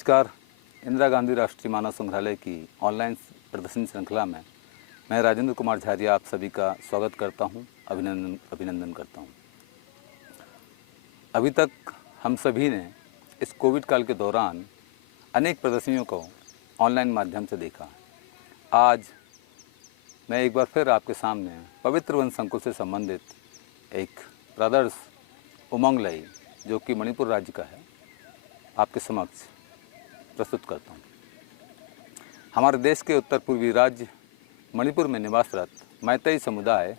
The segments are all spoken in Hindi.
नमस्कार। इंदिरा गांधी राष्ट्रीय मानव संग्रहालय की ऑनलाइन प्रदर्शनी श्रृंखला में मैं राजेंद्र कुमार झारिया आप सभी का स्वागत करता हूं, अभिनंदन करता हूं। अभी तक हम सभी ने इस कोविड काल के दौरान अनेक प्रदर्शनियों को ऑनलाइन माध्यम से देखा। आज मैं एक बार फिर आपके सामने पवित्र वन संकुल से संबंधित एक प्रदर्श उमंग लई, जो कि मणिपुर राज्य का है, आपके समक्ष प्रस्तुत करता हूँ। हमारे देश के उत्तर पूर्वी राज्य मणिपुर में निवासरत मैतेई समुदाय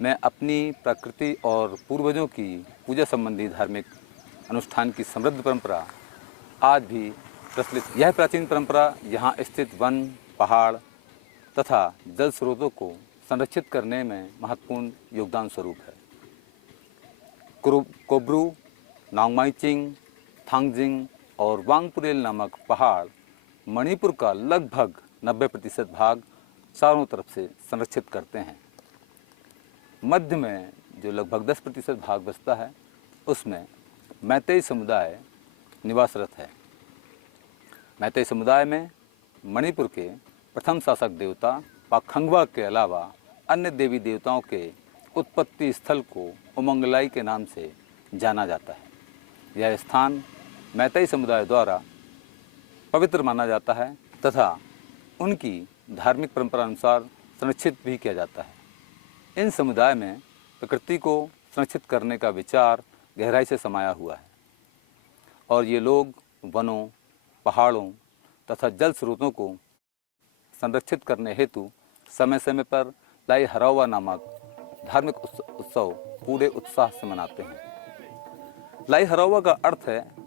में अपनी प्रकृति और पूर्वजों की पूजा संबंधी धार्मिक अनुष्ठान की समृद्ध परंपरा आज भी प्रचलित। यह प्राचीन परंपरा यहाँ स्थित वन, पहाड़ तथा जल स्रोतों को संरक्षित करने में महत्वपूर्ण योगदान स्वरूप है। कोब्रू, नांगमाईचिंग, थांगजिंग और वांगपुरेल नामक पहाड़ मणिपुर का लगभग 90% भाग चारों तरफ से संरक्षित करते हैं। मध्य में जो लगभग 10% भाग बचता है, उसमें मैतेई समुदाय निवासरत है। मैतेई समुदाय में मणिपुर के प्रथम शासक देवता पाखंगवा के अलावा अन्य देवी देवताओं के उत्पत्ति स्थल को उमंग लाई के नाम से जाना जाता है। यह स्थान मैतेई समुदाय द्वारा पवित्र माना जाता है तथा उनकी धार्मिक परंपरा अनुसार संरक्षित भी किया जाता है। इन समुदाय में प्रकृति को संरक्षित करने का विचार गहराई से समाया हुआ है और ये लोग वनों, पहाड़ों तथा जल स्रोतों को संरक्षित करने हेतु समय समय पर लाई हरावा नामक धार्मिक उत्सव पूरे उत्साह से मनाते हैं। लाई हरावा का अर्थ है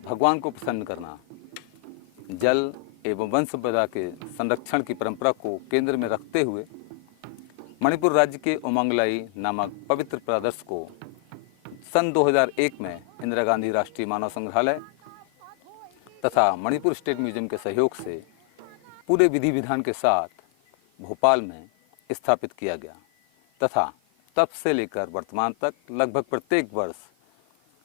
भगवान को प्रसन्न करना। जल एवं वन संपदा के संरक्षण की परंपरा को केंद्र में रखते हुए मणिपुर राज्य के उमंग लाई नामक पवित्र प्रदर्श को सन 2001 में इंदिरा गांधी राष्ट्रीय मानव संग्रहालय तथा मणिपुर स्टेट म्यूजियम के सहयोग से पूरे विधि विधान के साथ भोपाल में स्थापित किया गया तथा तब से लेकर वर्तमान तक लगभग प्रत्येक वर्ष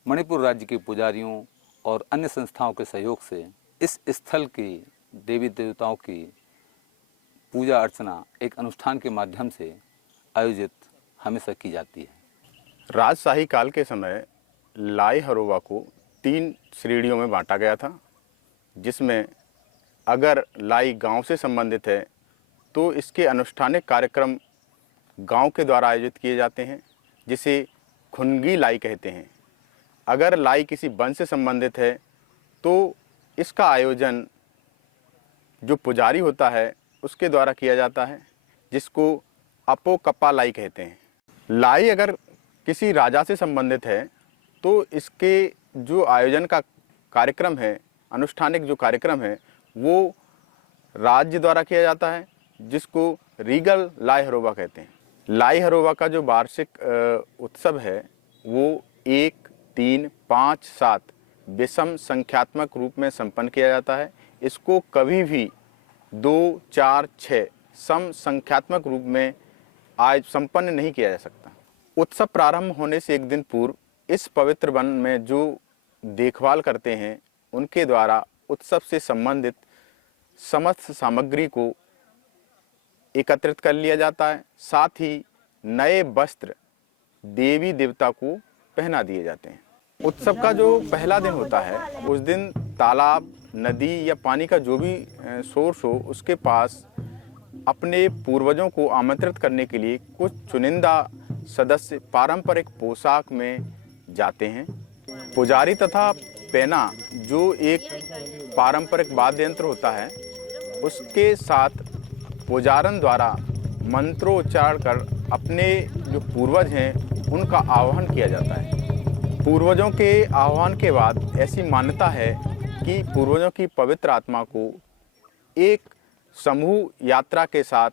मणिपुर राज्य के पुजारियों और अन्य संस्थाओं के सहयोग से इस स्थल की देवी देवताओं की पूजा अर्चना एक अनुष्ठान के माध्यम से आयोजित हमेशा की जाती है। राजशाही काल के समय लाई हरोवा को 3 श्रेणियों में बांटा गया था, जिसमें अगर लाई गांव से संबंधित है तो इसके अनुष्ठानिक कार्यक्रम गांव के द्वारा आयोजित किए जाते हैं, जिसे खुनगी लाई कहते हैं। अगर लाई किसी वन से संबंधित है तो इसका आयोजन जो पुजारी होता है उसके द्वारा किया जाता है, जिसको अपो कप्पा लाई कहते हैं। लाई अगर किसी राजा से संबंधित है तो इसके जो आयोजन का कार्यक्रम है, अनुष्ठानिक जो कार्यक्रम है, वो राज्य द्वारा किया जाता है, जिसको रीगल लाई हरोवा कहते हैं। लाई हरोवा का जो वार्षिक उत्सव है वो 1, 3, 5, 7 विषम संख्यात्मक रूप में संपन्न किया जाता है। इसको कभी भी 2, 4, 6 सम संख्यात्मक रूप में आज संपन्न नहीं किया जा सकता। उत्सव प्रारंभ होने से एक दिन पूर्व इस पवित्र वन में जो देखभाल करते हैं उनके द्वारा उत्सव से संबंधित समस्त सामग्री को एकत्रित कर लिया जाता है। साथ ही नए वस्त्र देवी देवता को पहना दिए जाते हैं। उत्सव का जो पहला दिन होता है उस दिन तालाब, नदी या पानी का जो भी सोर्स हो उसके पास अपने पूर्वजों को आमंत्रित करने के लिए कुछ चुनिंदा सदस्य पारंपरिक पोशाक में जाते हैं। पुजारी तथा पेना जो एक पारंपरिक वाद्य यंत्र होता है उसके साथ पुजारन द्वारा मंत्रोच्चारण कर अपने जो पूर्वज हैं उनका आह्वान किया जाता है। पूर्वजों के आह्वान के बाद ऐसी मान्यता है कि पूर्वजों की पवित्र आत्मा को एक समूह यात्रा के साथ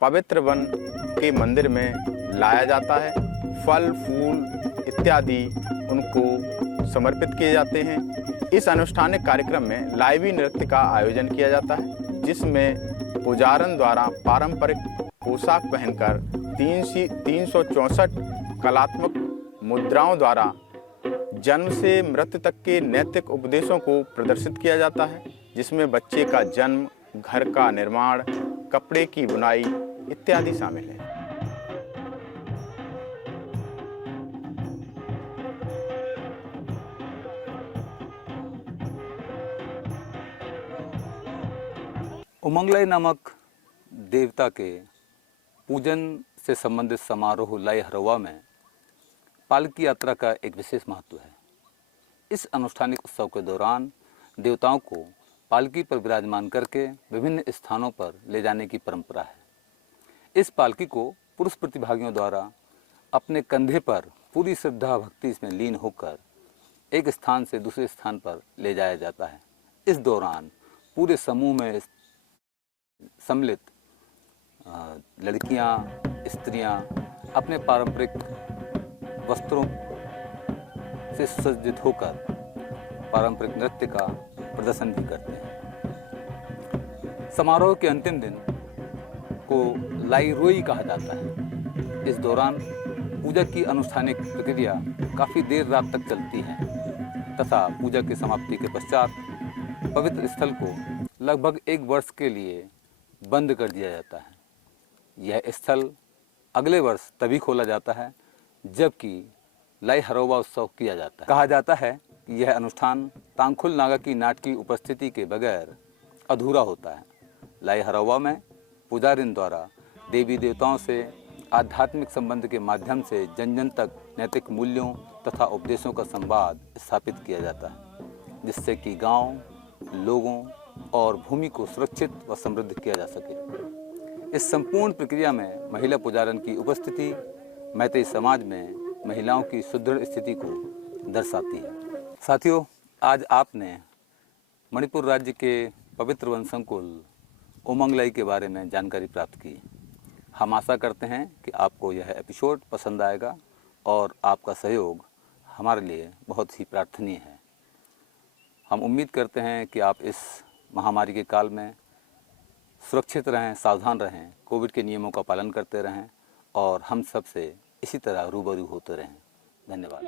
पवित्र वन के मंदिर में लाया जाता है। फल, फूल इत्यादि उनको समर्पित किए जाते हैं। इस अनुष्ठानिक कार्यक्रम में लाइवी नृत्य का आयोजन किया जाता है, जिसमें पुजारन द्वारा पारंपरिक पोशाक पहनकर 364 कलात्मक मुद्राओं द्वारा जन्म से मृत्यु तक के नैतिक उपदेशों को प्रदर्शित किया जाता है, जिसमें बच्चे का जन्म, घर का निर्माण, कपड़े की बुनाई इत्यादि शामिल है। उमंगलाई नामक देवता के पूजन से संबंधित समारोह लाई हरोवा में पालकी यात्रा का एक विशेष महत्व है। इस अनुष्ठानिक उत्सव के दौरान देवताओं को पालकी पर विराजमान करके विभिन्न स्थानों पर ले जाने की परंपरा है। इस पालकी को पुरुष प्रतिभागियों द्वारा अपने कंधे पर पूरी श्रद्धा भक्ति इसमें लीन होकर एक स्थान से दूसरे स्थान पर ले जाया जाता है। इस दौरान पूरे समूह में सम्मिलित लड़कियां, स्त्रियां अपने पारंपरिक वस्त्रों से सुसज्जित होकर पारंपरिक नृत्य का प्रदर्शन भी करते हैं। समारोह के अंतिम दिन को लाई रोई कहा जाता है। इस दौरान पूजा की अनुष्ठानिक प्रक्रिया काफ़ी देर रात तक चलती है तथा पूजा की समाप्ति के पश्चात पवित्र स्थल को लगभग 1 वर्ष के लिए बंद कर दिया जाता है। यह स्थल अगले वर्ष तभी खोला जाता है जबकि लाई हरोवा उत्सव किया जाता है। कहा जाता है कि यह अनुष्ठान तांगखुल नागा की नाट की उपस्थिति के बगैर अधूरा होता है। लाई हरोवा में पुजारिन द्वारा देवी देवताओं से आध्यात्मिक संबंध के माध्यम से जन जन तक नैतिक मूल्यों तथा उपदेशों का संवाद स्थापित किया जाता है, जिससे कि गांव, लोगों और भूमि को सुरक्षित व समृद्ध किया जा सके। इस संपूर्ण प्रक्रिया में महिला पुजारन की उपस्थिति मैतेई समाज में महिलाओं की सुदृढ़ स्थिति को दर्शाती है। साथियों, आज आपने मणिपुर राज्य के पवित्र वन संकुल उमंग लाई के बारे में जानकारी प्राप्त की। हम आशा करते हैं कि आपको यह एपिसोड पसंद आएगा और आपका सहयोग हमारे लिए बहुत ही प्रार्थनीय है। हम उम्मीद करते हैं कि आप इस महामारी के काल में सुरक्षित रहें, सावधान रहें, कोविड के नियमों का पालन करते रहें और हम सब से इसी तरह रूबरू होते रहें। धन्यवाद।